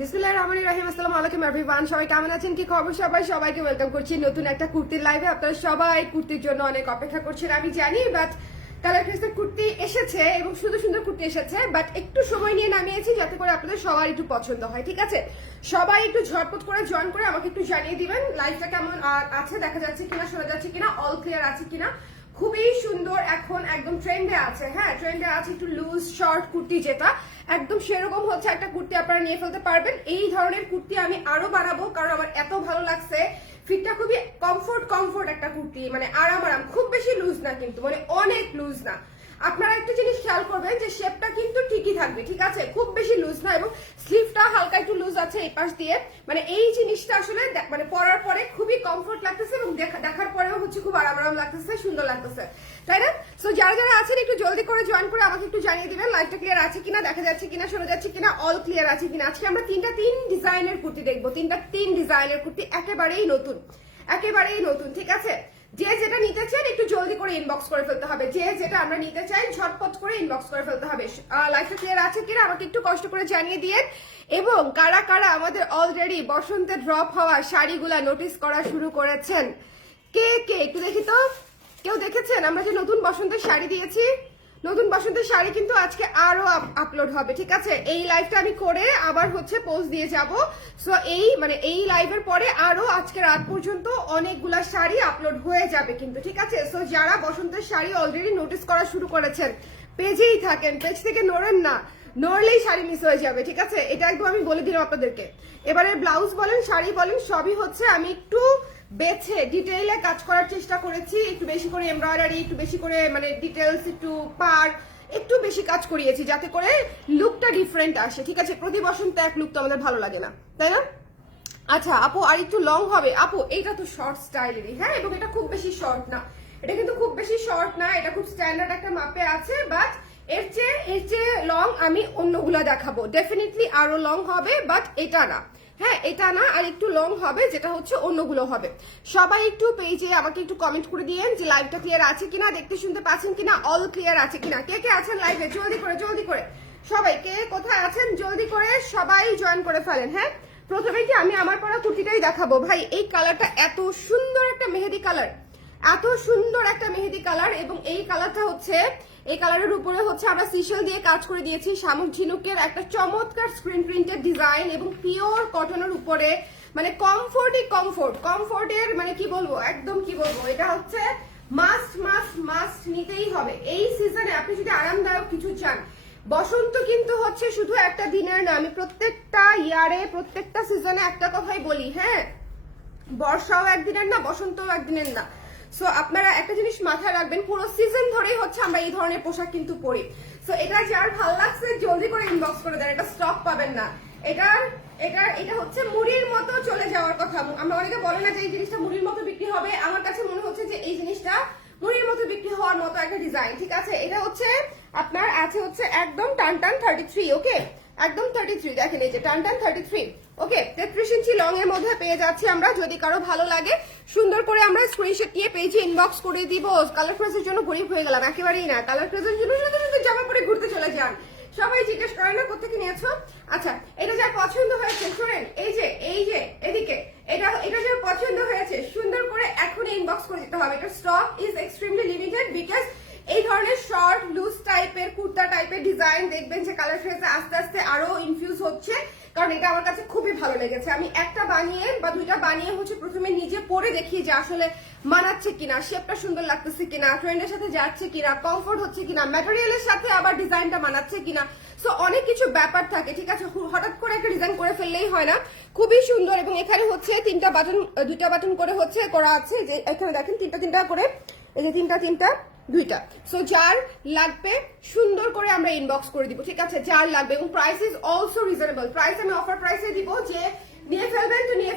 বিসমিল্লাহির রহমানির রহিম। আসসালামু আলাইকুম এভরিওয়ান, সবাই কেমন আছেন, কি খবর? সবাইকে ওয়েলকাম করছি নতুন একটা কুর্তির লাইভে। আপনারা সবাই কুর্তির জন্য অনেক অপেক্ষা করছেন আমি জানি, বাট কালার ক্রেসের কুর্তি এসেছে এবং শুধু সুন্দর কুর্তি এসেছে, বাট একটু সময় নিয়ে নামিয়েছি যাতে করে আপনাদের সবার একটু পছন্দ হয়। ঠিক আছে, সবাই একটু ঝটপট করে জয়েন করে আমাকে একটু জানিয়ে দিবেন লাইভটা কেমন আছে, দেখা যাচ্ছে কিনা, শোনা যাচ্ছে কিনা, অল ক্লিয়ার আছে কিনা। খুবই সুন্দর, এখন একদম ট্রেন্ডে আছে। হ্যাঁ, ট্রেন্ডে আছে একটু লুজ শর্ট কুর্তি, যেটা একদম সেরকম হচ্ছে একটা কুর্তি আপনারা নিয়ে ফেলতে পারবেন। এই ধরনের কুর্তি আমি আরো বানাবো, কারণ আমার এত ভালো লাগছে। ফিটটা খুবই কমফোর্ট একটা কুর্তি, মানে আরাম, খুব বেশি লুজ না কিন্তু, মানে অনেক লুজ না। আপনারা একটা জিনিস খেয়াল করবেন যে শেপটা কিন্তু ঠিকই থাকবে, ঠিক আছে, খুব বেশি লুজ না, এবং স্লিভটা হালকা একটু লুজ আছে এই পাশ দিয়ে। মানে এই জিনিসটা আসলে মানে পরার পরে খুবই কমফোর্ট লাগতেছে এবং দেখার পরেও হচ্ছে খুব আরাম লাগতেছে, সুন্দর লাগতেছে, তাই না? সো যারা আছেন একটু জলদি করে জয়েন করে আমাকে একটু জানিয়ে দিবেন লাইভটা ক্লিয়ার আছে কিনা, দেখা যাচ্ছে কিনা, শোনা যাচ্ছে কিনা, অল ক্লিয়ার আছে কিনা। আজকে আমরা তিন ডিজাইনের কুর্তি দেখবো, তিন ডিজাইনের কুর্তি, একেবারেই নতুন, ঠিক আছে? যে যেটা নিতে চান একটু জলদি করে ইনবক্স করে ফেলতে হবে, যে যেটা আমরা নিতে চাই ঝটপট করে ইনবক্স করে ফেলতে হবে। লাইফটা ক্লিয়ার আছে কিনা আমাকে একটু কষ্ট করে জানিয়ে দিয়ে, এবং কারা আমাদের অলরেডি বসন্তে ড্রপ হওয়া শাড়িগুলা নোটিস করা শুরু করেছেন, কে একটু দেখি তো। কেউ দেখেছেন আমরা যে নতুন বসন্তের শাড়ি দিয়েছি? নতুন বসন্তের শাড়ি কিন্তু আজকে আরো আপলোড হবে, ঠিক আছে? এই লাইভটা আমি করে আবার হচ্ছে পোস্ট দিয়ে যাব। সো এই লাইভের পরে আরো আজকে রাত পর্যন্ত অনেকগুলা শাড়ি আপলোড হয়ে যাবে কিন্তু, ঠিক আছে? সো যারা বসন্তের শাড়ি অলরেডি নোটিস করা শুরু করেছেন, পেজেই থাকেন, পেজ থেকে নড়েন না, নড়লেই শাড়ি মিস হয়ে যাবে, ঠিক আছে? এটা একদম আমি বলে দিলাম আপনাদেরকে। এবারে ব্লাউজ বলেন, শাড়ি বলেন, সবই হচ্ছে আমি একটু বেছে ডিটেইলে কাজ করার চেষ্টা করেছি, একটু বেশি করে এমব্রয়ডারি, একটু বেশি করে মানে ডিটেলস, একটু পার, একটু বেশি কাজ করিয়েছি যাতে করে লুকটা ডিফারেন্ট আসে, ঠিক আছে? প্রতি বসন্তে এক লুক তো আমাদের ভালো লাগে না, তাই না? আচ্ছা আপু, আর একটু লং হবে? আপু এইটা তো শর্ট স্টাইলেরই, হ্যাঁ, এবং এটা খুব বেশি শর্ট না, এটা কিন্তু খুব বেশি শর্ট না, এটা খুব স্ট্যান্ডার্ড একটা মাপে আছে, বাট এর চেয়ে লং আমি অন্যগুলা দেখাবো, ডেফিনেটলি আরো লং হবে, বাট এটা না, হ্যাঁ এটা না, আর একটু লং হবে, যেটা হচ্ছে অন্যগুলো হবে। সবাই একটু পেজে আমাকে একটু কমেন্ট করে দিয়েন যে লাইভটা ক্লিয়ার আছে কিনা, দেখতে শুনতে পাচ্ছেন কিনা, অল ক্লিয়ার আছে কিনা, কে আছেন লাইভে, জলদি করে সবাই, কে কোথায় আছেন জলদি করে সবাই জয়েন করে ফেলেন। হ্যাঁ, প্রথমে কি আমি আমার পরা কুর্তিটাই দেখাবো। ভাই এই কালারটা এত সুন্দর একটা মেহেদি কালার, এবং এই কালারটা হচ্ছে, এই কালারের উপরে হচ্ছে আমরা সিশল দিয়ে কাজ করে দিয়েছি, শামুক ঝিনুকের একটা চমৎকার স্ক্রিন প্রিন্টেড ডিজাইন, এবং পিওর কটনের উপরে, মানে কমফোর্টের মানে কি বলবো, একদম কি বলবো, এটা হচ্ছে মাস্ট নিতেই হবে এই সিজনে। আপনি যদি আরামদায়ক কিছু চান, বসন্ত কিন্তু হচ্ছে শুধু একটা দিনের না, আমি প্রত্যেকটা ইয়ারে প্রত্যেকটা সিজনে একটা কথাই বলি, হ্যাঁ, বর্ষাও একদিনের না, বসন্তও একদিনের না। সো আপনারা একটা জিনিস মাথায় রাখবেন, পুরো সিজন ধরেই হচ্ছে আমরা এই ধরনের পোশাক কিন্তু পরি। সো এটা যার ভালো লাগছে জলদি করে ইনবক্স করে দেন, এটা স্টক পাবেন না। এটা হচ্ছে মুড়ির মতো চলে যাওয়ার কথা। আমরা অনেকে বলে না যে এই জিনিসটা মুড়ির মতো বিক্রি হবে, আমার কাছে মনে হচ্ছে যে এই জিনিসটা মুড়ির মতো বিক্রি হওয়ার মতো একটা ডিজাইন, ঠিক আছে? এটা হচ্ছে আপনার আছে হচ্ছে একদম টান 33, ওকে, একদম 33, দেখেন এই যে টান 33, ওকে, 33 ইঞ্চি লং এর মধ্যে পেয়ে যাচ্ছি আমরা। যদি কারো ভালো লাগে সুন্দর করে আমরা স্ক্রিনশট নিয়ে পেজে ইনবক্স করে দিব। কালার ক্রেজের জন্য গরিব হয়ে গেলাম, একেবারেই না। কালার ক্রেজের জন্য শুধু জামা পরে ঘুরতে চলে যান, সবাই জিজ্ঞেস করেন না কোথেকে নিয়েছো। আচ্ছা, এটা যা পছন্দ হয়েছে শোনেন, এই যে এদিকে, এটা যা পছন্দ হয়েছে সুন্দর করে এখন ইনবক্স করে দিতে হবে। এটা stock is extremely limited, because এই ধরনের শর্ট লুজ টাইপের কুর্তা টাইপের ডিজাইন দেখবেন যে কালার ফ্রেজে আস্তে আস্তে আরো ইনফিউজ হচ্ছে, কারণ এটা আমার কাছে খুবই ভালো লেগেছে। আমি একটা বানিয়ে বা দুইটা বানিয়ে হচ্ছে প্রথমে নিজে পরে দেখি যে আসলে মানাচ্ছে কিনা, শেপটা সুন্দর লাগতেছে কিনা, ট্রেন্ডের সাথে যাচ্ছে কিনা, কমফোর্ট হচ্ছে কিনা, ম্যাটেরিয়ালের সাথে আবার ডিজাইনটা মানাচ্ছে কিনা। সো অনেক কিছু ব্যাপার থাকে, ঠিক আছে? হঠাৎ করে একটা ডিজাইন করে ফেললেই হয় না। খুবই সুন্দর, এবং এখানে হচ্ছে দুইটা বাটন করে হচ্ছে করা আছে, যে এখানে দেখেন তিনটা করে, এই যে তিনটা দুইটা। সো যার লাগবে সুন্দর করে আমরা ইনবক্স করে দিব, ঠিক আছে? যার লাগবে, এবং price is also reasonable. Price আমি অফার প্রাইসে দিব, যে নিয়ে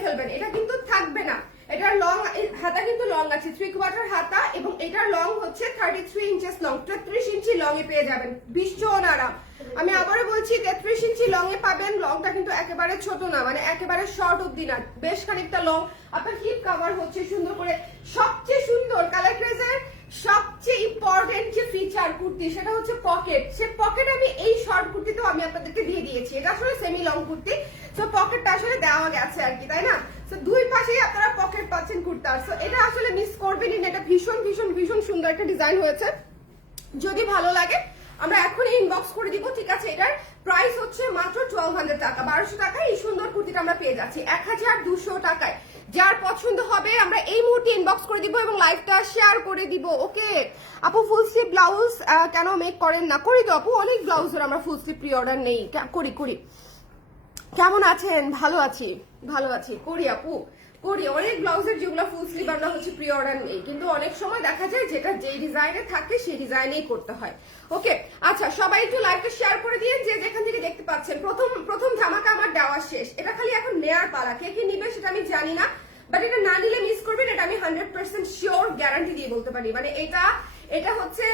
ফেলবেন, এটা কিন্তু থাকবে না। এটার লং হাতা কিন্তু লং আছে, 3/4 হাতা, এবং এটার লং হচ্ছে 33 ইঞ্চেস লং, 33 ইঞ্চি লং এ পেয়ে যাবেন, ভীষণ আরাম। আমি আবারও বলছি 33 ইঞ্চি লং এ পাবেন। লংটা কিন্তু একেবারে ছোট না, মানে একেবারে শর্ট অব্দি না, বেশ খানিকটা লং। আপনার হিপ কভার হচ্ছে সুন্দর করে। সবচেয়ে সুন্দর কালার ক্রেজের সবচেয়ে ইম্পর্টেন্ট যে ফিচার কুর্তি, সেটা হচ্ছে পকেট। সে পকেট আমি এই শর্ট কুর্তিতেও আমি আপনাদেরকে দিয়ে দিয়েছি। এটা আসলে সেমি লং কুর্তি, তো পকেটটা আসলে দেওয়া গেছে আর কি, তাই না? তো দুই পাশেই আপনারা পকেট পাচ্ছেন কুর্তার। তো এটা আসলে মিস করবেনই না, এটা ভীষণ ভীষণ ভীষণ সুন্দর একটা ডিজাইন হয়েছে। যদি ভালো লাগে আমরা এখনই ইনবক্স করে দিব, ঠিক আছে? এটার প্রাইস হচ্ছে মাত্র 1200 টাকা, 1200 টাকায় এই সুন্দর কুর্তিটা আমরা পেয়ে যাচ্ছি 1200 টাকায়। যার পছন্দ হবে আমরা এই মুহূর্তে ইনবক্স করে দিব এবং লাইভটা শেয়ার করে দিব। ওকে আপু, full sleeve blouse can make করেন না? করি তো আপু, অনেক ব্লাউজের আমরা ফুল স্লিভ প্রি অর্ডার নেই, করি করি। কেমন আছেন? ভালো আছি, ভালো আছি, করি আপু, করি। অনেক ব্লাউজের যেগুলো ফুল স্লিভ আমরা হচ্ছে প্রি অর্ডার নেই, কিন্তু অনেক সময় দেখা যায় যেটা যেই ডিজাইনে থাকে সেই ডিজাইনেই করতে হয়। ওকে আচ্ছা, সবাই একটু লাইভটা শেয়ার করে দিয়েন যে যেখান থেকে দেখতে পাচ্ছেন। প্রথম ধামাকা আমার দেওয়া শেষ, এটা খালি এখন নেয়ার পালা। কে কি নিবে সেটা আমি জানি না, বাট এটা না নিলে মিস করবেন, এটা আমি 100% শিওর গ্যারান্টি দিয়ে বলতে পারি। মানে এটা হচ্ছে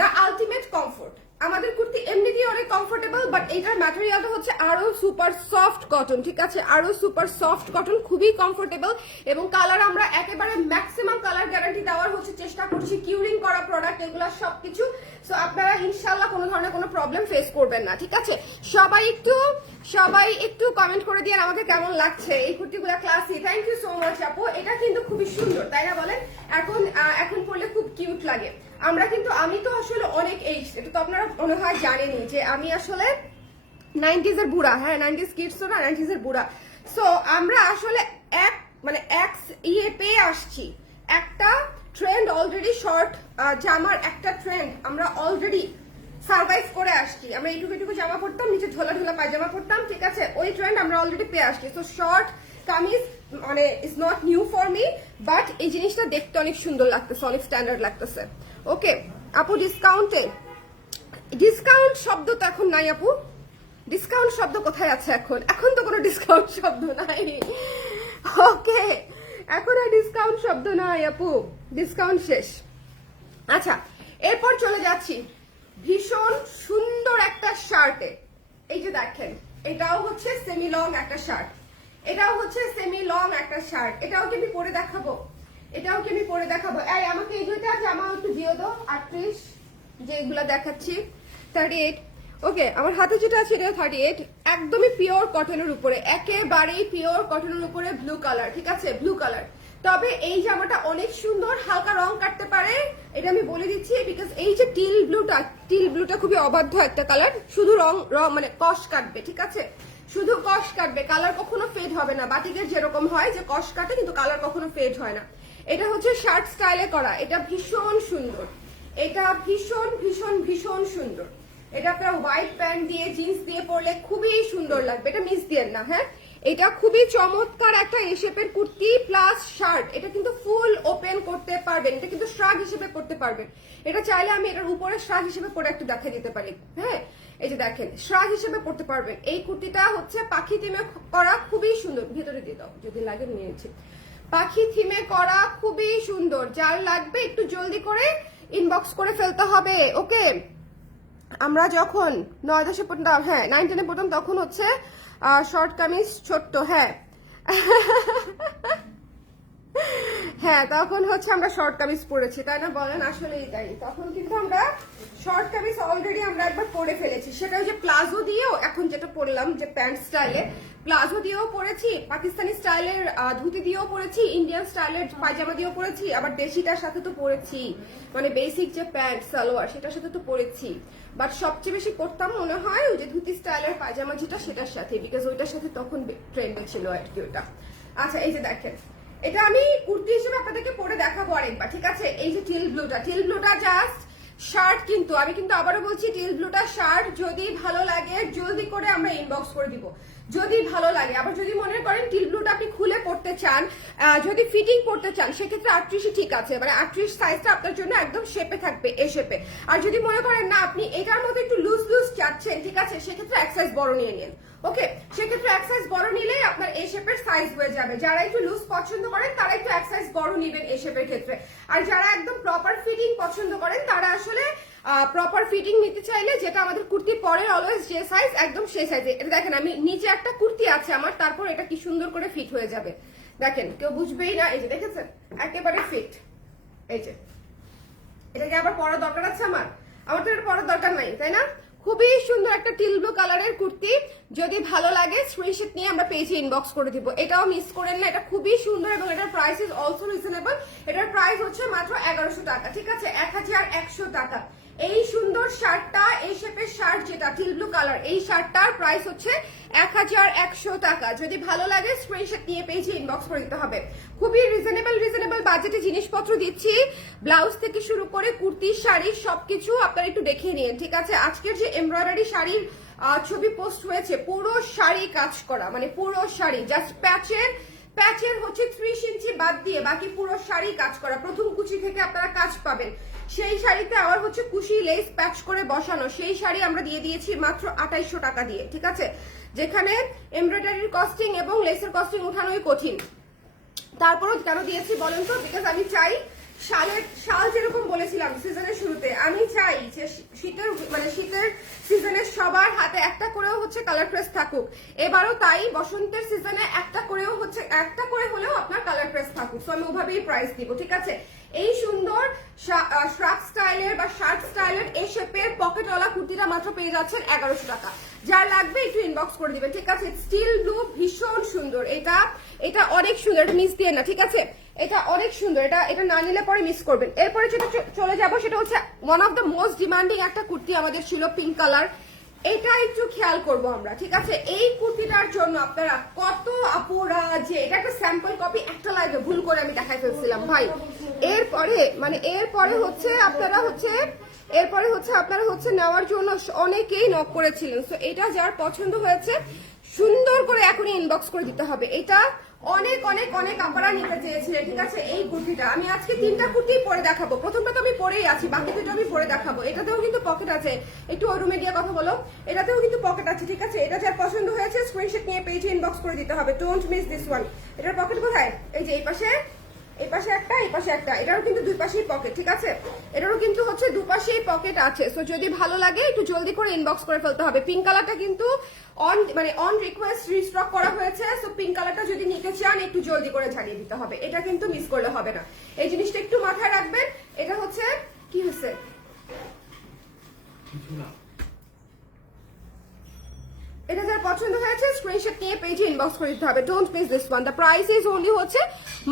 দ্য আলটিমেট কমফোর্ট। আমাদের কুর্তি এমনিতেই অনেক কমফোর্টেবল, বাট এটার ম্যাটেরিয়ালটা হচ্ছে আরো সুপার সফট কটন, ঠিক আছে? আরো সুপার সফট কটন, খুবই কমফোর্টেবল। এবং কালার আমরা একেবারে ম্যাক্সিমাম কালার গ্যারান্টি দেওয়ার হচ্ছে চেষ্টা করছি, কিউরিং করা প্রোডাক্ট এগুলো সবকিছু। সো আপনারা ইনশাল্লাহ কোনো ধরনের কোনো প্রবলেম ফেস করবেন না, ঠিক আছে? সবাই একটু কমেন্ট করে দিয়ে আমাকে কেমন লাগছে এই কুর্তিগুলো, classy. Thank you so much আপু, এটা কিন্তু খুবই সুন্দর, তাই না বলেন? এখন পরলে খুব কিউট লাগে। আমি তো আসলে অনেক এইজ, এটা তো আপনারা মনে হয় জানেনই যে আমি আসলে 90s এর বুড়া। হ্যাঁ, 90s কিডস তো না, 90s এর বুড়া। সো আমরা আসলে পেয়ে আসছি একটা ট্রেন্ড অলরেডি, শর্ট জামার একটা ট্রেন্ড আমরা অলরেডি সার্ভাইভ করে আসছি। আমরা এইটুকু জামা পরতাম, নিচে ঢোলা ঢোলা পায়জামা পরতাম, ঠিক আছে? ওই ট্রেন্ড আমরা অলরেডি পেয়ে আসছি। তো শর্ট কামিজ মানে is not new for me, but এই জিনিসটা দেখতে অনেক সুন্দর লাগতেছে, অনেক স্ট্যান্ডার্ড লাগতেছে। ওকে আপু, ডিসকাউন্ট শব্দ তো এখন নাই আপু। ডিসকাউন্ট শব্দ কোথায় আছে এখন? এখন তো কোনো ডিসকাউন্ট শব্দ নাই। ওকে, এখন আর ডিসকাউন্ট শব্দ নাই আপু, ডিসকাউন্ট শেষ। আচ্ছা, এরপর চলে যাচ্ছি ভীষণ সুন্দর একটা শার্টে। এই যে দেখেন, এটাও হচ্ছে সেমি লং একটা শার্ট, এটাও হচ্ছে সেমি লং একটা শার্ট। এটাও কি আমি পরে দেখাবো? এই আমাকে এই দুইটা জামা একটু দিয়ে দাও, 38 যেগুলা দেখাচ্ছি 38। ওকে, আমার হাতে যেটা আছে এটা 38, একদমই পিওর কটনের উপরে, একেবারেই পিওর কটনের উপরে, ব্লু কালার, ঠিক আছে? Blue colour. তবে এই জামাটা অনেক সুন্দর, হালকা রং কাটতে পারে, এটা আমি বলে দিচ্ছি, বিকজ এই যে টিল ব্লুটা খুবই অবাধ্য একটা কালার, শুধু রং মানে কষ কাটবে, ঠিক আছে? শুধু কষ কাটবে, কালার কখনো ফেড হবে না। বাটিকের যেরকম হয় যে কষ কাটে, কিন্তু কালার কখনো ফেড হয় না। এটা হচ্ছে শার্ট স্টাইলে করা, এটা ভীষণ সুন্দর, এটা ভীষণ ভীষণ ভীষণ সুন্দর। এটা আপনার হোয়াইট প্যান্ট দিয়ে জিন্স দিয়ে পরলে খুবই সুন্দর লাগবে, এটা মিস দিয়েন না। হ্যাঁ, এটা খুবই চমৎকার একটা এ শেপের কুর্তি প্লাস শার্ট। এটা কিন্তু ফুল ওপেন করতে পারবেন, এটা কিন্তু শ্রাগ হিসেবে করতে পারবেন। এটা চাইলে আমি এটার উপরে শ্রাগ হিসেবে পরে একটু দেখিয়ে দিতে পারি। হ্যাঁ, এই যে দেখেন, শ্রাগ হিসেবে পড়তে পারবেন। এই কুর্তিটা হচ্ছে পাখি থিমে করা, খুবই সুন্দর। ভিতরে দিয়ে দাও, যদি লাগে নিয়েছি। পাখি থিমে করা, খুবই সুন্দর। যার লাগবে একটু জলদি করে ইনবক্স করে ফেলতে হবে। ওকে, আমরা যখন 9-10-এ পড়তাম, হ্যাঁ 9-10-এ পড়তাম, তখন হচ্ছে শর্ট কামিজ ছোট্ট। হ্যাঁ, তখন হচ্ছে আমরা শর্ট কামিজ পরেছি, তাই না বলেন? আসলেই তাই। তখন কিন্তু আমরা শর্ট কামিজ অলরেডি আমরা একবার পরে ফেলেছি, সেটা ওই যে প্লাজো দিয়েও, এখন যেটা পরলাম যে প্যান্ট স্টাইলে, প্লাজো দিয়েও পরেছি, পাকিস্তানি স্টাইলের ধুতি দিয়েও পরেছি, ইন্ডিয়ান স্টাইলের পায়জামা দিয়েও পরেছি, আবার দেশিটার সাথে তো পরেছি, মানে বেসিক যে প্যান্ট সালোয়ার সেটার সাথে তো পরেছি। বাট সবচেয়ে বেশি পরতাম মনে হয় ওই যে ধুতি স্টাইলের পায়জামা যেটা, সেটার সাথে, বিকজ ওইটার সাথে তখন ট্রেন্ডে ছিল আর কি ওটা। আচ্ছা, এই যে দেখেন, এটা আমি কুর্তি হিসেবে আপনাদেরকে পরে দেখাবো আরেকবার, ঠিক আছে? এই যে টিল ব্লুটা জাস্ট শার্ট, কিন্তু আমি কিন্তু আবারও বলছি টিল ব্লুটা শার্ট। যদি ভালো লাগে জলদি করে আমরা ইনবক্স করে দিব, যদি ভালো লাগে। আবার যদি মনে করেন টিল ব্লুটা আপনি খুলে পড়তে চান, যদি ফিটিং পড়তে চান, সেক্ষেত্রে 38 ঠিক আছে, মানে 38 সাইজটা আপনার জন্য একদম শেপে থাকবে, এ শেপে। আর যদি মনে করেন না আপনি এটার মধ্যে একটু লুজ চাচ্ছেন, ঠিক আছে, সেক্ষেত্রে এক সাইজ বড় নিয়ে নিন। ওকে, সেক্ষেত্রে এক সাইজ বড় নিলে আপনার এই শেপের সাইজ হয়ে যাবে। যারা একটু লুজ পছন্দ করেন তারা একটু এক সাইজ বড় নেবেন এই শেপের ক্ষেত্রে। আর যারা একদম প্রপার ফিটিং পছন্দ করেন তারা আসলে প্রপার ফিটিং নিতে চাইলে, যেটা আমাদের কুর্তি পরে অলওয়েজ যে সাইজ, একদম সেই সাইজে। এটা দেখেন, আমি নিচে একটা কুর্তি আছে আমার, তারপর এটা কি সুন্দর করে ফিট হয়ে যাবে, দেখেন, কেউ বুঝবেই না। এই যে দেখেছেন, একেবারে ফিট। এই যে, এটাকে আবার পরার দরকার আছে আমার? আমার তো এটা পরার দরকার নাই, তাই না? খুবই সুন্দর একটা টিল ব্লু কালারের কুর্তি, যদি ভালো লাগে স্ক্রিনশট নিয়ে আমরা পেজে ইনবক্স করে দিব। এটাও মিস করেন না, এটা খুবই সুন্দর এবং এটার প্রাইস ইজ অলসো রিজনেবল। এটার প্রাইস হচ্ছে মাত্র 1100 টাকা, ঠিক আছে, 1100 টাকা। এই সুন্দর শার্টটা, এই শেপের শার্ট যেটা টিল ব্লু কালার, এই শার্টটার প্রাইস হচ্ছে 1100 টাকা। যদি ভালো লাগে স্ক্রিনশট নিয়ে পেজে ইনবক্স করে দিতে হবে। খুবই রিজনেবল বাজেটে জিনিসপত্র দিচ্ছি, ব্লাউজ থেকে শুরু করে কুর্তি, শাড়ি সবকিছু আপনারা একটু দেখে নিন, ঠিক আছে। আজকের যে এমব্রয়ডারি শাড়ির ছবি পোস্ট হয়েছে, পুরো শাড়ি কাজ করা, মানে পুরো শাড়ি জাস্ট প্যাচের হচ্ছে 30 ইঞ্চি বাদ দিয়ে বাকি পুরো শাড়ি কাজ করা। প্রথম কুচি থেকে আপনারা কাজ পাবেন। সেই শাড়িতে আবার হচ্ছে কুশি লেস প্যাচ করে বসানো, সেই শাড়ি আমরা দিয়ে দিয়েছি মাত্র 2800 টাকা দিয়ে, ঠিক আছে। যেখানে এমব্রয়ডারির কস্টিং এবং লেসের কস্টিং উঠানোই কঠিন, তারপরও কেন দিয়েছি বলেন তো? বিকজ আমি চাই শাল যেরকম বলেছিলাম সিজনের শুরুতে, আমি চাই যে শীতের সিজনে সবার হাতে একটা করেও হচ্ছে কালার প্রেস থাকুক। এবারও তাই বসন্তের সিজনে একটা করে হলেও আপনার কালার প্রেস থাকুক। সো আমি ওভাবেই প্রাইস দিব, ঠিক আছে। এই সুন্দর শ্রাপ স্টাইলের বা শার্ট স্টাইলের এই শেপের পকেটওয়ালা কুর্তিটা মাত্র পেয়ে যাচ্ছেন 1100 টাকা। যার লাগবে একটু ইনবক্স করে দিবেন, ঠিক আছে। স্টিল ব্লু ভীষণ সুন্দর, এটা অনেক সুন্দর, এটা মিস দিয়ে না, ঠিক আছে। এটা অনেক সুন্দর, এটা না নিলে পরে মিস করবেন। এরপরে যেটা চলে যাবো সেটা হচ্ছে one of the most demanding একটা কুর্তি আমাদের ছিল, পিঙ্ক কালার। এটা একটু খেয়াল করবো আমরা, ঠিক আছে। এই কুর্তিটার জন্য আপনারা কত আপুরা, যে এটা একটা স্যাম্পল কপি একটা লাইভে ভুল করে আমি দেখাই ফেলছিলাম ভাই। এরপরে হচ্ছে আপনারা হচ্ছে নেওয়ার জন্য অনেকেই নক করেছিলেন। সো এটা যার পছন্দ হয়েছে সুন্দর করে এখনই ইনবক্স করে দিতে হবে। এটা অনেক অনেক অনেক আপনারা নিতে চেয়েছিলেন, ঠিক আছে। এই কুর্তিটা আমি আজকে 3টা কুর্তি পরে দেখাবো। প্রথমটা তো আমি পরেই আছি, বাকি দুটো আমি পরে দেখাবো। এটাতেও কিন্তু পকেট আছে, একটু ওই রুমে গিয়ে কথা বলো। এটাতেও কিন্তু পকেট আছে, ঠিক আছে। এটা যার পছন্দ হয়েছে স্ক্রিনশট নিয়ে পেজে ইনবক্স করে দিতে হবে। Don't miss this one. এটার পকেট কোথায়? এই যে এই পাশে একটা, এটারও কিন্তু দুই পাশেই পকেট, ঠিক আছে। এটারও কিন্তু হচ্ছে দুপাশেই পকেট আছে। সো যদি ভালো লাগে একটু জলদি করে ইনবক্স করে ফেলতে হবে। পিঙ্ক কালারটা কিন্তু অন রিকোয়েস্ট রিস্টক করা হয়েছে। সো পিঙ্ক কালারটা যদি নিতে চান একটু জলদি করে ছাড়িয়ে দিতে হবে, এটা কিন্তু মিস করলে হবে না। এই জিনিসটা একটু মাথায় রাখবেন। এটা হচ্ছে কি হয়েছে, এটা যার পছন্দ হয়েছে স্ক্রিনশট নিয়ে পেজে ইনবক্স করে দিতে হবে। Don't miss this one. The price is only হচ্ছে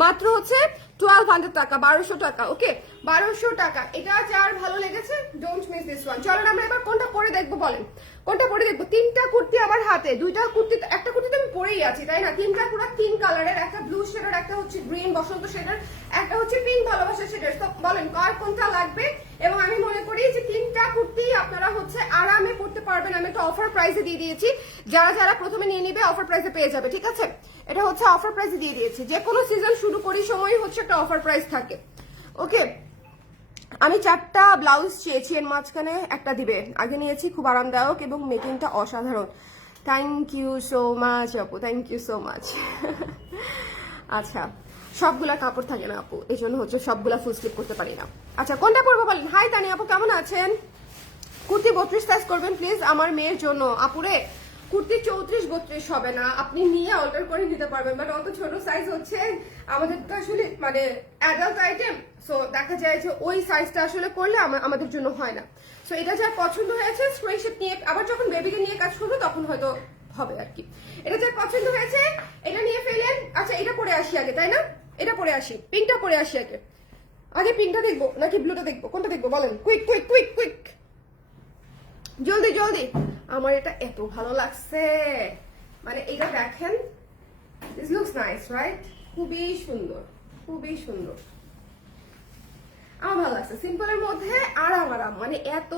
মাত্র হচ্ছে 1200 টাকা, 1200 টাকা, ওকে 1200 টাকা। এটা যার ভালো লেগেছে ডোন্ট মিস দিস ওয়ান। চলেন আমরা এবার কোনটা পরে দেখবো বলেন, কোনটা পরে দেখবো? 3টা কুর্তি আমার হাতে, দুইটা কুর্তি, একটা কুর্তিতে আমি পরেই আছি, তাই না? 3টা পুরো 3 কালারের, একটা ব্লু শেডের, একটা হচ্ছে গ্রিন বসন্ত শেডের, একটা হচ্ছে পিঙ্ক ভালোবাসা শেডের। তো বলেন কার কোনটা লাগবে? এবং আমি মনে করি যে 3টা কুর্তি আপনারা হচ্ছে আরামে পড়তে পারবেন। আমি একটা অফার প্রাইসে দিয়ে দিয়েছি, যারা প্রথমে নিয়ে নিবে অফার প্রাইসে পেয়ে যাবে, ঠিক আছে। এটা হচ্ছে অফার প্রাইসে দিয়ে দিয়েছি। যে কোনো সিজন শুরু করি সময় হচ্ছে একটা অফার প্রাইস থাকে, ওকে। আমি 4টা ব্লাউজ চেয়েছি, এর মাঝখানে একটা দিবে। আগে নিয়েছি, খুব আরামদায়ক এবং মেকিংটা অসাধারণ। থ্যাংক ইউ সো মাচ আপু, থ্যাংক ইউ সো মাচ। আচ্ছা, সবগুলা কাপড় থাকে না আপু, এই জন্য হচ্ছে সবগুলা ফুল স্লিপ করতে পারি না। আচ্ছা কোনটা পরবো বলেন? হাই তানি আপু, কেমন আছেন? কুর্তি 32 সাইজ করবেন প্লিজ আমার মেয়ের জন্য। আপুরে কুর্তি 34-32 হবে না, আপনি নিয়ে অল্টার করে নিতে পারবেন, বাট অত ছোট সাইজ হচ্ছে আমাদের তো আসলে মানে অ্যাডাল্ট আইটেম। সো দেখা যায় যে ওই সাইজটা আসলে করলে আমাদের জন্য হয় না। সো এটা যার পছন্দ হয়েছে স্ক্রিনশট নিয়ে, আবার যখন বেবিকে নিয়ে কাজ করবো তখন হয়তো হবে আর কি। এটা যার পছন্দ হয়েছে এটা নিয়ে ফেলেন। আচ্ছা এটা পরে আসি আগে, তাই না? এটা পরে আসি, পিঙ্কটা পরে আসি আগে পিঙ্কটা দেখবো নাকি ব্লুটা দেখবো? কোনটা দেখবো বলেন? কুইক কুইক কুইক কুইক, জলদি জলদি। আমার এটা এত ভালো লাগছে, মানে এটা দেখেন, দিস লুকস নাইস রাইট? খুবই সুন্দর, খুবই সুন্দর, আমার ভালো লাগছে। সিম্পলের মধ্যে আরাম, মানে এত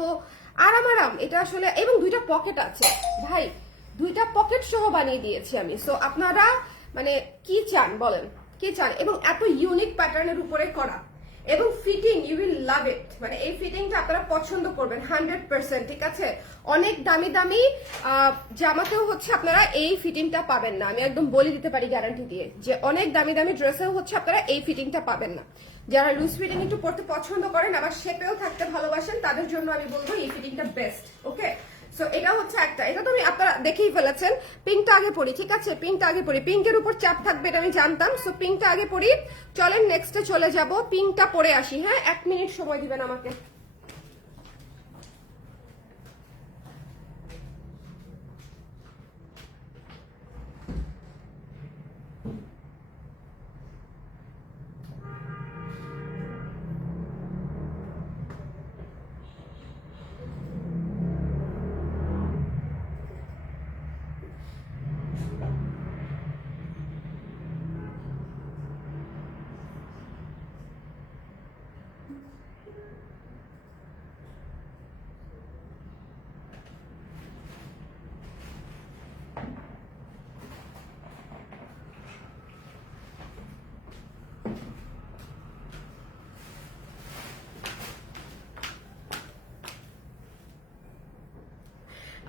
আরাম। এটা আসলে, এবং 2টা পকেট আছে ভাই, 2টা পকেট সহ বানিয়ে দিয়েছি আমি। সো আপনারা মানে কি চান বলেন, কি চান? এবং এত ইউনিক প্যাটার্নের উপরে করা, এবং ফিটিং ইউ উইল লাভ ইট। মানে এই ফিটিংটা আপনারা পছন্দ করবেন 100%, ঠিক আছে। অনেক দামি দামি জামাতেও হচ্ছে আপনারা এই ফিটিংটা পাবেন না, আমি একদম বলে দিতে পারি গ্যারান্টি দিয়ে, যে অনেক দামি দামি ড্রেসেও হচ্ছে আপনারা এই ফিটিংটা পাবেন না। যারা লুজ ফিটিং একটু পরতে পছন্দ করেন, আবার শেপেও থাকতে ভালোবাসেন, তাদের জন্য আমি বলবো এই ফিটিংটা বেস্ট, ওকে। সো এটা হচ্ছে একটা, এটা তো আপনারা দেখেই ফেলেছেন। পিঙ্কটা আগে পড়ি, ঠিক আছে, পিঙ্কটা আগে পড়ি। পিঙ্কের উপর চাপ থাকবে এটা আমি জানতাম। সো পিঙ্কটা আগে পড়ি। চলেন নেক্সটে চলে যাব, পিঙ্কটা পরে আসি। হ্যাঁ 1 মিনিট সময় দিবেন আমাকে।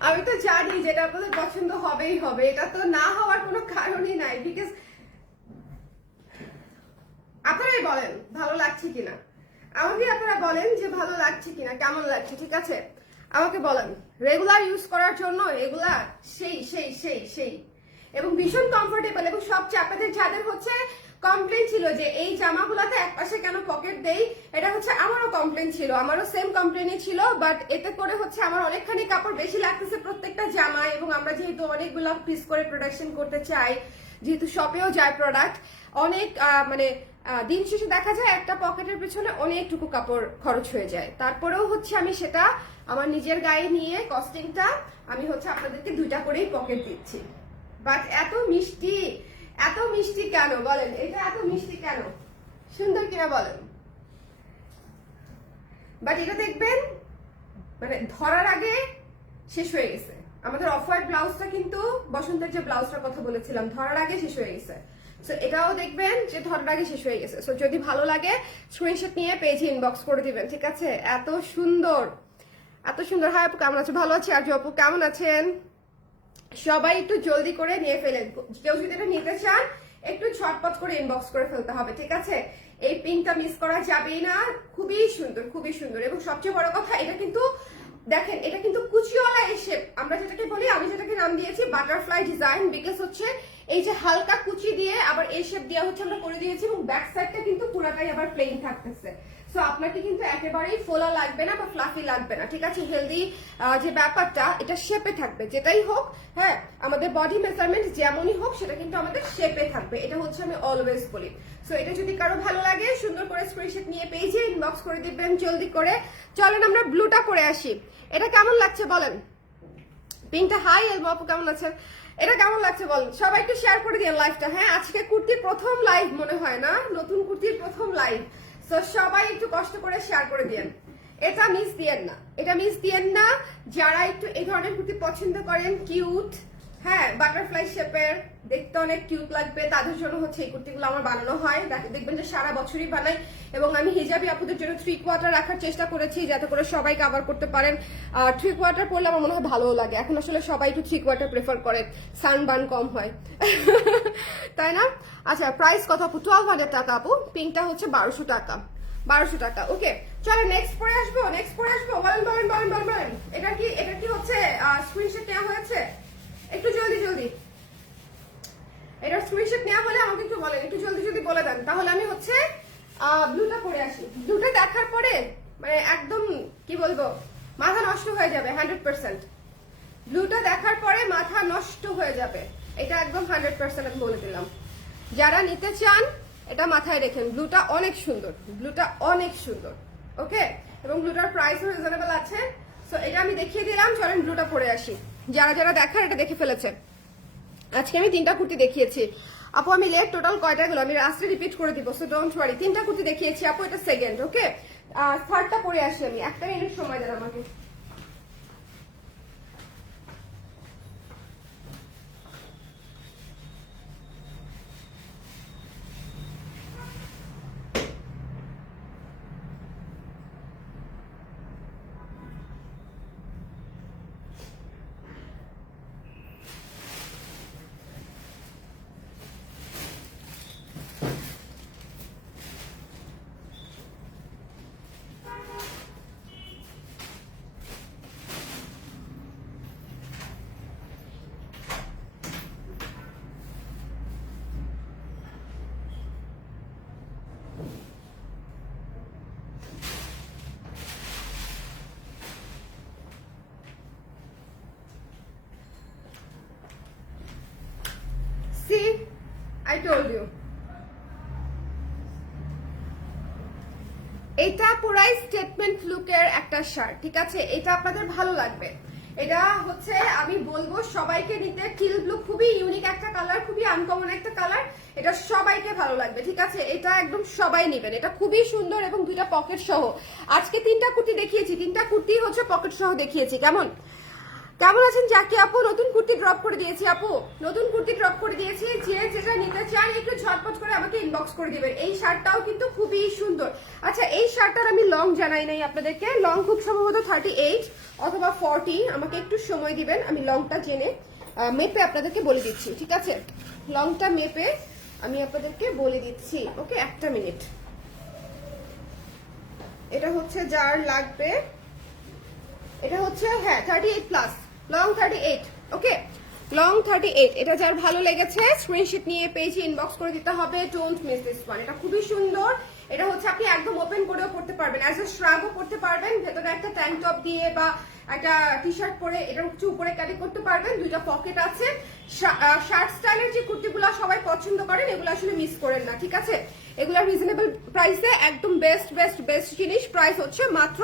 আমি তো জানি যেটা আপনাদের পছন্দ হবেই হবে, এটা তো না হওয়ার কোনো কারণই নাই, বিকজ আপনারাই বলেন ভালো লাগছে কিনা, আমাকে আপনারা বলেন যে ভালো লাগছে কিনা, কেমন লাগছে, ঠিক আছে আমাকে বলেন। রেগুলার ইউজ করার জন্য এগুলা সেই সেই সেই সেই এবং ভীষণ কমফোর্টেবল। এবং সবচেয়ে আপনাদের যাদের হচ্ছে কমপ্লেন ছিল যে এই জামাগুলাতে একপাশে কেন পকেট দেই, এটা হচ্ছে আমারও কমপ্লেন ছিল, আমারও সেম কমপ্লেনই ছিল। বাট এতে করে হচ্ছে আমার অনেকখানি কাপড় বেশি লাগতেছে প্রত্যেকটা জামায়, এবং আমরা যেহেতু অনেকগুলো পিস করে প্রোডাকশন করতে চাই, যেহেতু শপেও যায় প্রোডাক্ট, অনেক মানে দিন শেষে দেখা যায় একটা পকেটের পিছনে অনেকটুকু কাপড় খরচ হয়ে যায়। তারপরেও হচ্ছে আমি সেটা আমার নিজের গায়ে নিয়ে কস্টিংটা আমি হচ্ছে আপনাদেরকে 2টা করেই পকেট দিচ্ছি। বাট এত মিষ্টি কেন বলেন, এটা এত মিষ্টি কেন, সুন্দর কিনা বলেন। বাট এটা দেখবেন মানে ধরার আগে শেষ হয়ে গেছে। আমাদের অফ হোয়াইট ব্লাউজটা কিন্তু বসন্তের যে ব্লাউজটার কথা বলেছিলাম, ধরার আগে শেষ হয়ে গেছে। সো এটাও দেখবেন যে ধরার আগে শেষ হয়ে গেছে। সো যদি ভালো লাগে স্ক্রিনশট নিয়ে পেজে ইনবক্স করে দিবেন, ঠিক আছে। এত সুন্দর এত সুন্দর। হাই আপু কেমন আছে? ভালো আছি। আর আপু কেমন আছেন? সবাই একটু জলদি করে নিয়ে ফেলেন, কেউ যদি এটা নিতে চান একটু ঝটপট করে ইনবক্স করে ফেলতে হবে, ঠিক আছে। এই পিনটা মিস করা যাবেই না, খুবই সুন্দর খুবই সুন্দর। এবং সবচেয়ে বড় কথা এটা কিন্তু দেখেন, এটা কিন্তু কুচিওয়ালা এই শেপ, আমরা যেটাকে বলি, আমি যেটাকে নাম দিয়েছি বাটারফ্লাই ডিজাইন, বিকজ হচ্ছে এই যে হালকা কুচি দিয়ে আবার এই শেপ দেওয়া হচ্ছে আমরা করে দিয়েছি, এবং ব্যাক সাইডটা কিন্তু পুরাটাই আবার প্লেন থাকতেছে। সো আপনাকে কিন্তু একেবারেই ফোলা লাগবে না বা ফ্লাফি লাগবে না, ঠিক আছে। হেলদি যে ব্যাপারটা এটা শেপে থাকবে, যেটাই হোক, হ্যাঁ আমাদের বডি মেজারমেন্ট যেমনই হোক সেটা কিন্তু আমাদের শেপে থাকবে, এটা হচ্ছে আমি অলওয়েজ বলি। সো এটা যদি কারো ভালো লাগে সুন্দর করে স্ক্রিনশট নিয়ে পেজে ইনবক্স করে দিবেন জলদি করে। চলেন আমরা ব্লুটা পরে আসি। এটা কেমন লাগছে বলেন? পিঙ্কটা হাই। এলবো আপু কেমন আছেন? এটা কেমন লাগছে বলেন? সবাই একটু শেয়ার করে দিন লাইভটা। হ্যাঁ আজকে কুর্তির প্রথম লাইভ মনে হয় না, নতুন কুর্তির প্রথম লাইভ। সো সবাই একটু কষ্ট করে শেয়ার করে দিন, এটা মিস দিয়েন না, এটা মিস দিয়েন না। যারা একটু এই ধরনের কুর্তি পছন্দ করেন, কিউট, হ্যাঁ বাটারফ্লাই শেপের, দেখতে অনেক কিউট লাগবে, তাদের জন্য হচ্ছে এই কুর্তিগুলো আমার বানানো হয়। দেখবেন যে সারা বছরই বানাই, এবং আমি হিজাবি আপুদের জন্য 3/4 রাখার চেষ্টা করেছি যাতে করে সবাই কভার করতে পারেন। 3/4 পরলে আমার মনে হয় ভালোও লাগে, এখন আসলে সবাই একটু 3/4 প্রেফার করে, সানবার্ন কম হয় তাই না। আচ্ছা প্রাইস কত আপু? 1200 টাকা আপু। পিঙ্কটা হচ্ছে 1200 টাকা, 1200 টাকা। ওকে চলো নেক্সট পরে আসবো, নেক্সট পরে আসবো। বলেন বলেন বলেন বলেন বলেন, এটা কি হচ্ছে স্ক্রিনশট নেওয়া হয়েছে? একটু জলদি জলদি এটা স্ক্রিনশট নেওয়া হলে আমাকে একটু বলেন, একটু জলদি জলদি বলে দেন, তাহলে আমি হচ্ছে ব্লুটা পরে আসি। ব্লুটা দেখার পরে মানে একদম কি বলবো, মাথা নষ্ট হয়ে যাবে 100%। ব্লুটা দেখার পরে মাথা নষ্ট হয়ে যাবে, এটা একদম 100% আমি বলে দিলাম। যারা নিতে চান এটা মাথায় রেখেন, ব্লুটা অনেক সুন্দর, ব্লুটা অনেক সুন্দর। ওকে, এবং ব্লুটার প্রাইসও রিজনেবল আছে। সো এটা আমি দেখিয়ে দিলাম, চলেন ব্লুটা পরে আসি। যারা যারা দেখার এটা দেখে ফেলেছে। আজকে আমি 3টা কুর্তি দেখিয়েছি আপু, আমি লেট টোটাল কয়টা গেল আমি লাস্টে রিপিট করে দিব, সো ডোন্ট ওয়ারি। 3টা কুর্তি দেখিয়েছি আপু, এটা সেকেন্ড। ওকে থার্ডটা পরে আসি আমি, একটা মিনিট সময় দেন আমাকে। See, I told you. এটা পুরাই স্টেটমেন্ট লুকের একটা শার্ট, ঠিক আছে। এটা আপনাদের ভালো লাগবে। এটা হচ্ছে আমি বলবো সবাইকে নিতে। টিল ব্লু খুবই ইউনিক একটা কালার, খুবই আনকমন একটা কালার, এটা সবাইকে ভালো লাগবে, ঠিক আছে। এটা একদম সবাই নেবেন, এটা খুবই সুন্দর এবং 2টা পকেট সহ। আজকে 3টা কুর্তি দেখিয়েছি, 3টা কুর্তি হচ্ছে পকেট সহ দেখিয়েছি। কেমন কেমন আছেন জাকি আপু? নতুন কুর্তি ড্রপ করে দিয়েছি আপু, নতুন কুর্তি ড্রপ করে দিয়েছি। যে যেটা নিতে চান একটু ঝটপট করে আমাকে ইনবক্স করে দিবেন। এই শার্টটাও কিন্তু খুবই সুন্দর। আচ্ছা এই শার্টটার আমি লং জানাই নাই আপনাদেরকে, লং খুব সম্ভবত 38, অথবা 40। আমাকে একটু সময় দিবেন, আমি লংটা জেনে মেপে আপনাদেরকে বলে দিচ্ছি, ঠিক আছে? লংটা মেপে আমি আপনাদেরকে বলে দিচ্ছি। ওকে, একটা মিনিট। এটা হচ্ছে যার লাগবে, এটা হচ্ছে হ্যাঁ 38 প্লাস, লং 38। ওকে, লং 38। এটা যার ভালো লেগেছে স্ক্রিনশট নিয়ে পেজে ইনবক্স করে দিতে হবে। Don't miss this one. এটা খুবই সুন্দর। এটা হচ্ছে আপনি একদম ওপেন করেও পড়তে পারবেন, অ্যাজ এ শ্রাগও পড়তে পারবেন, ভেতরে একটা ট্যাঙ্ক টপ দিয়ে বা একটা টি শার্ট পরে এটা হচ্ছে উপরে ক্যারি করতে পারবেন। দুইটা পকেট আছে। শার্ট স্টাইলের যে কুর্তিগুলো সবাই পছন্দ করেন, এগুলো আসলে মিস করেন না, ঠিক আছে? এগুলো রিজনেবল প্রাইসে একদম বেস্ট বেস্ট বেস্ট জিনিস। প্রাইস হচ্ছে মাত্র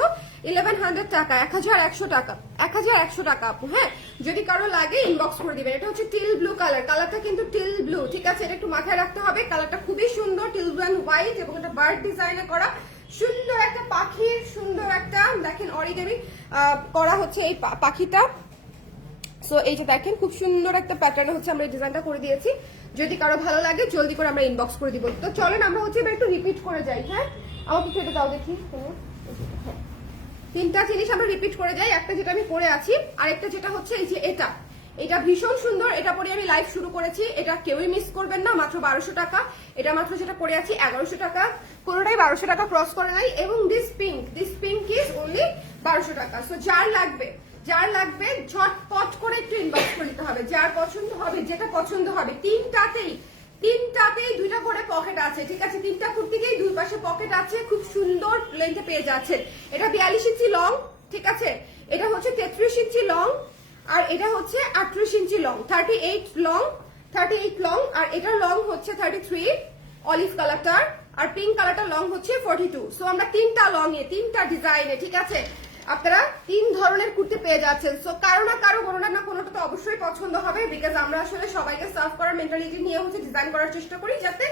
1100 টাকা, 1100 টাকা, 1100 টাকা আপু। হ্যাঁ, যদি কারো লাগে ইনবক্স করে দিবেন। এটা হচ্ছে টিল ব্লু কালার, কালারটা কিন্তু টিল ব্লু, ঠিক আছে? এটা একটু মাথায় রাখতে হবে। কালারটা খুবই সুন্দর, টিল ব্লু অ্যান্ড হোয়াইট, এবং এটা বার্ড ডিজাইনে করা। সুন্দর একটা পাখির, সুন্দর একটা দেখেন অরিগেমি করা হচ্ছে এই পাখিটা। সো এই যে দেখেন খুব সুন্দর একটা প্যাটার্নে হচ্ছে আমরা এই ডিজাইনটা করে দিয়েছি। যদি কারো ভালো লাগে জলদি করে আমরা ইনবক্স করে দিব। তো চলেন আমরা হচ্ছে এবার একটু রিপিট করে যাই। হ্যাঁ, আমাকে একটু এটা দাও দেখি। তিনটা জিনিস আমরা রিপিট করে যাই। একটা যেটা আমি পরে আছি, আরেকটা যেটা হচ্ছে এই যে এটা ভীষণ সুন্দর। এটা পরে আমি লাইভ শুরু করেছি, এটা কেউই মিস করবেন না। মাত্র 1200 টাকা। এটা মাত্র যেটা পরে আছি 1100 টাকা, কোনোটাই 1200 টাকা ক্রস করে নাই। এবং দিস পিঙ্ক ইজ অনলি 1200 টাকা। সো যার লাগবে ঝটপট করে একটু ইনবক্স করে দিতে হবে। যার পছন্দ হবে, যেটা পছন্দ হবে। তিনটাতেই দুইটা করে পকেট আছে, ঠিক আছে? তিনটা কুর্তিকেই দুই পাশে পকেট আছে, খুব সুন্দর লেন্থে পেয়ে যাচ্ছে। এটা 42 ইঞ্চি লং, ঠিক আছে? এটা হচ্ছে 33 ইঞ্চি লং, আর এটা হচ্ছে 38 ইঞ্চি লং, 38 লং, আর এটার লং হচ্ছে 33 অলিভ কালারটার, আর পিঙ্ক কালারটার লং হচ্ছে 42। সো আমরা তিনটা লং এ, তিনটা ডিজাইনে, ঠিক আছে, আপনারা তিন ধরনের কুর্তি পেয়ে যাচ্ছেন। সো কারো না কারো, কোনো না কোনোটা তো অবশ্যই পছন্দ হবে, বিকজ আমরা আসলে সবাইকে সার্ভ করার মেন্টালিটি নিয়ে হচ্ছে ডিজাইন করার চেষ্টা করি, যাতে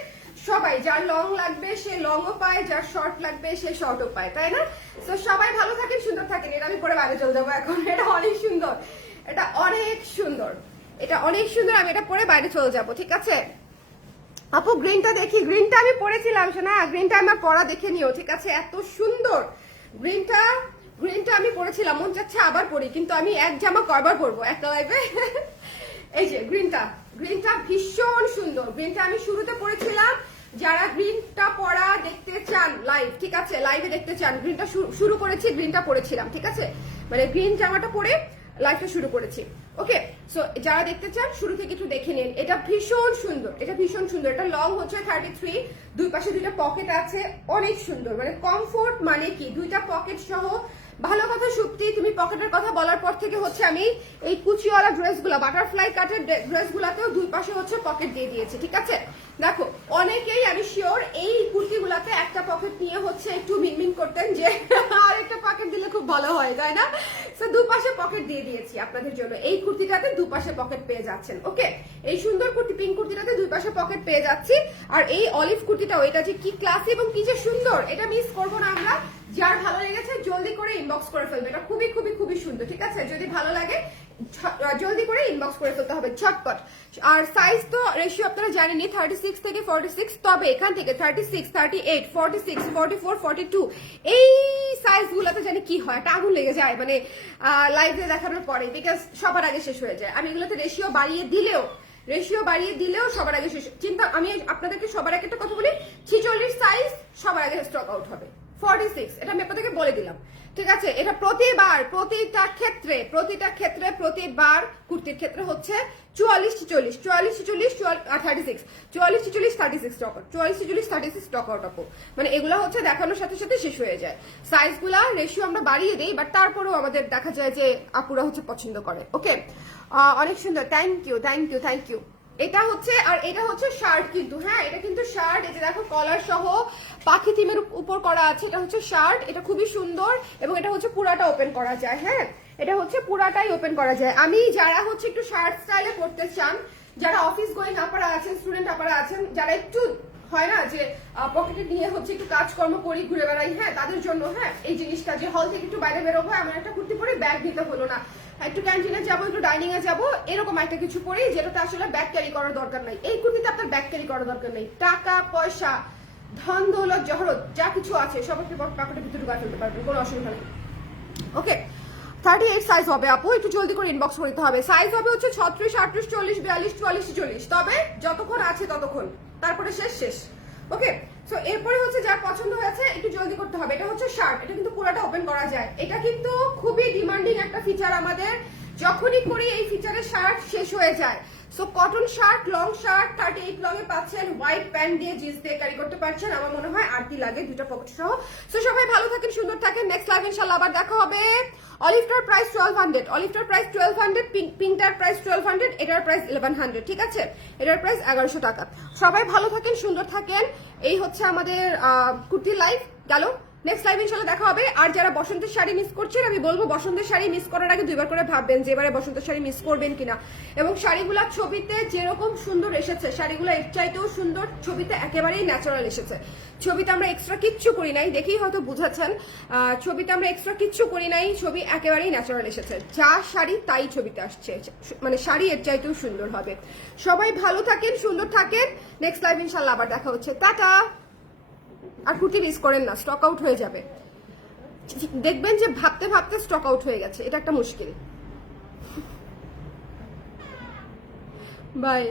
সবাই, যার লং লাগবে সে লংও পায়, যার শর্ট লাগবে সে শর্টও পায়, তাই না? সো সবাই ভালো থাকেন, সুন্দর থাকেন। এটা আমি পরে বাইরে চলে যাবো এখন। এটা অনেক সুন্দর, এটা অনেক সুন্দর, এটা অনেক সুন্দর। আমি এটা পরে বাইরে চলে যাব, ঠিক আছে? আপু গ্রিনটা দেখি। গ্রিনটা আমি পরেছিলাম শোনা, গ্রিনটা আমার পরা দেখে নিও, ঠিক আছে? এত সুন্দর গ্রিনটা আমি পরেছিলাম, মন চাচ্ছে আবার পরি, কিন্তু আমি এক জামা কয়বার পরবো একটা লাইভে। এই যে গ্রিনটা ভীষণ সুন্দর। গ্রিনটা আমি শুরুতে পরেছিলাম। যারা গ্রিনটা পরা দেখতে চান লাইভ, ঠিক আছে, লাইভে দেখতে চান, গ্রিনটা শুরু করেছি, গ্রিনটা পরেছিলাম, ঠিক আছে? মানে গ্রিন জামাটা পরে লাইভটা শুরু করেছি। ওকে, সো যারা দেখতে চান শুরু থেকে একটু দেখে নিন। এটা ভীষণ সুন্দর, এটা লং হচ্ছে 33, দুই পাশে দুইটা পকেট আছে, অনেক সুন্দর। মানে কমফোর্ট মানে কি, দুইটা পকেট সহ। ভালো কথা সুপ্তি, তুমি পকেটের কথা বলার পর থেকে হচ্ছে আমি এই কুচিওয়ালা ড্রেসগুলো, বাটারফ্লাই কাটের ড্রেসগুলাতেও দুই পাশে হচ্ছে পকেট দিয়ে দিয়েছি, ঠিক আছে? দেখো অনেকেই আমি শিওর এই কুর্তিগুলাতে একটা পকেট নিয়ে হচ্ছে একটু মিনমিন করতেন যে আরেকটা পকেট দিলে খুব ভালো হয়, তাই না? সো দুপাশে পকেট দিয়ে দিয়েছি আপনাদের জন্য। এই কুর্তিটাতে দুপাশে পকেট পেয়ে যাচ্ছেন। ওকে, এই সুন্দর কুর্তি পিঙ্ক কুর্তিটাতে দুই পাশে পকেট পেয়ে যাচ্ছি। আর এই অলিভ কুর্তিটাও, এটা যে কি ক্লাসি এবং কি যে সুন্দর, এটা মিস করবো না আমরা। যার ভালো লেগেছে জলদি করে ইনবক্স করে ফেলবে, এটা খুবই খুবই খুবই সুন্দর, ঠিক আছে? যদি ভালো লাগে জলদি করে ইনবক্স করে ফেলতে হবে ঝটপট। আর সাইজ তো রেশিও আপনারা জানেনই, 36 থেকে 46, তবে এখান থেকে 36, 38, 46, 44, 42 এই সাইজগুলোতে জানি কি হয়, একটা আগুন লেগে যায় মানে লাইভে দেখানোর পরে, বিকজ সবার আগে শেষ হয়ে যায়। আমি এগুলোতে রেশিও বাড়িয়ে দিলেও সবার আগে শেষ। চিন্তা, আমি আপনাদেরকে সবার আগে একটা কথা বলি, 46 সাইজ সবার আগে স্টক আউট হবে। 46 এটা আমি আপনাদেরকে বলে দিলাম, ঠিক আছে? এটা প্রতিবার, প্রতিটা ক্ষেত্রে প্রতিবার কুর্তির ক্ষেত্রে হচ্ছে 44, 46, 36, 44, 36 স্টক আউট, 44, 36 স্টক আউট আপু। মানে এগুলো হচ্ছে দেখানোর সাথে সাথে শেষ হয়ে যায়। সাইজগুলা রেশিও আমরা বাড়িয়ে দিই, বাট তারপরেও আমাদের দেখা যায় যে আপুরা হচ্ছে পছন্দ করে। ওকে, অনেক সুন্দর, থ্যাংক ইউ। এটা হচ্ছে, আর এটা হচ্ছে শার্ট কিন্তু, হ্যাঁ এটা কিন্তু শার্ট। এই যে দেখো কলার সহ পাখি থিমের উপর করা আছে, এটা হচ্ছে শার্ট। এটা খুবই সুন্দর, এবং এটা হচ্ছে পুরাটা ওপেন করা যায়। হ্যাঁ, এটা হচ্ছে পুরাটাই ওপেন করা যায়। আমি যারা হচ্ছে একটু শার্ট স্টাইলে পড়তে চান, যারা অফিস গোয়িং আপারা আছেন, স্টুডেন্ট আপারা আছেন, যারা একটু হয় না যে পকেটে নিয়ে হচ্ছে একটু কাজকর্ম করি, ঘুরে বেড়াই, হ্যাঁ তাদের জন্য হ্যাঁ এই জিনিসটা, যে হল থেকে একটু বাইরে বেরোবো, আমার একটা কুর্তি পরে ব্যাগ নিতে হলো না, একটু ক্যান্টিনে যাবো, একটু ডাইনিং এ যাবো, এরকম একটা কিছু পরে যেটাতে আসলে ব্যাগ ক্যারি করার দরকার নাই। এই কুর্তিতে আপনার ব্যাগ ক্যারি করার দরকার নেই। টাকা পয়সা, ধন দৌলত, জহরত যা কিছু আছে সব আপনি পকেটের ভিতরে ঢুকা ফেলতে পারবেন, কোনো অসুবিধা নেই। ওকে, 38 সাইজ হবে আপু, একটু জলদি করে ইনবক্স করতে হবে। সাইজ হবে হচ্ছে 36, 38, 40, 42, 44, 40, তবে যতক্ষণ আছে ততক্ষণ, তারপরে শেষ। ওকে, সো এরপরে হচ্ছে যার পছন্দ হয়েছে একটু জলদি করতে হবে। এটা হচ্ছে শার্ট, এটা কিন্তু পুরোটা ওপেন করা যায়। এটা কিন্তু খুবই ডিমান্ডিং একটা ফিচার আমাদের, যখনই করি এই ফিচারের শার্ট শেষ হয়ে যায়। So cotton shirt, long shirt 38 long এ পাচ্ছেন, হোয়াইট প্যান্ট দিয়ে জিন্স দিয়ে ক্যারি করতে পারছেন। আমার মনে হয় আর কি লাগে, দুটো পকেট সহ। সো সবাই ভালো থাকেন, সুন্দর থাকেন। নেক্সট লাইভ ইনশাআল্লাহ আবার দেখা হবে। অলিভটার প্রাইস 1200, অলিভটার প্রাইস 1200, পিঙ্কটার প্রাইস 1200, এটার প্রাইস 1100, ঠিক আছে? এটার প্রাইস 1100 টাকা। সবাই ভালো থাকেন, সুন্দর থাকেন। এই হচ্ছে আমাদের কুর্তি লাইভ গেল। নেক্সট লাইভ ইনশাআল্লাহ দেখা হবে। আর যারা বসন্তের শাড়ি মিস করছেন, আমি বলবো বসন্তের শাড়ি মিস করার আগে দুইবার করে ভাববেন যে এবারে বসন্তের শাড়ি মিস করবেন কিনা। এবং শাড়িগুলা ছবিতে যেরকম সুন্দর এসেছে, শাড়িগুলো এর চাইতেও সুন্দর ছবিতে, একেবারেই ন্যাচারাল এসেছে। ছবিতে আমরা এক্সট্রা কিচ্ছু করি নাই, দেখেই হয়তো বুঝাচ্ছেন। ছবিতে আমরা এক্সট্রা কিচ্ছু করি নাই, ছবি একেবারেই ন্যাচারাল এসেছে। যা শাড়ি তাই ছবিতে আসছে, মানে শাড়ি এর চাইতেও সুন্দর হবে। সবাই ভালো থাকেন, সুন্দর থাকেন। নেক্সট লাইভ ইনশাআল্লাহ আবার দেখা হচ্ছে। টাটা। আর কুর্তি মিস করেন না, স্টক আউট হয়ে যাবে। দেখবেন যে ভাবতে ভাবতে স্টক আউট হয়ে গেছে, এটা একটা মুশকিল। বাই।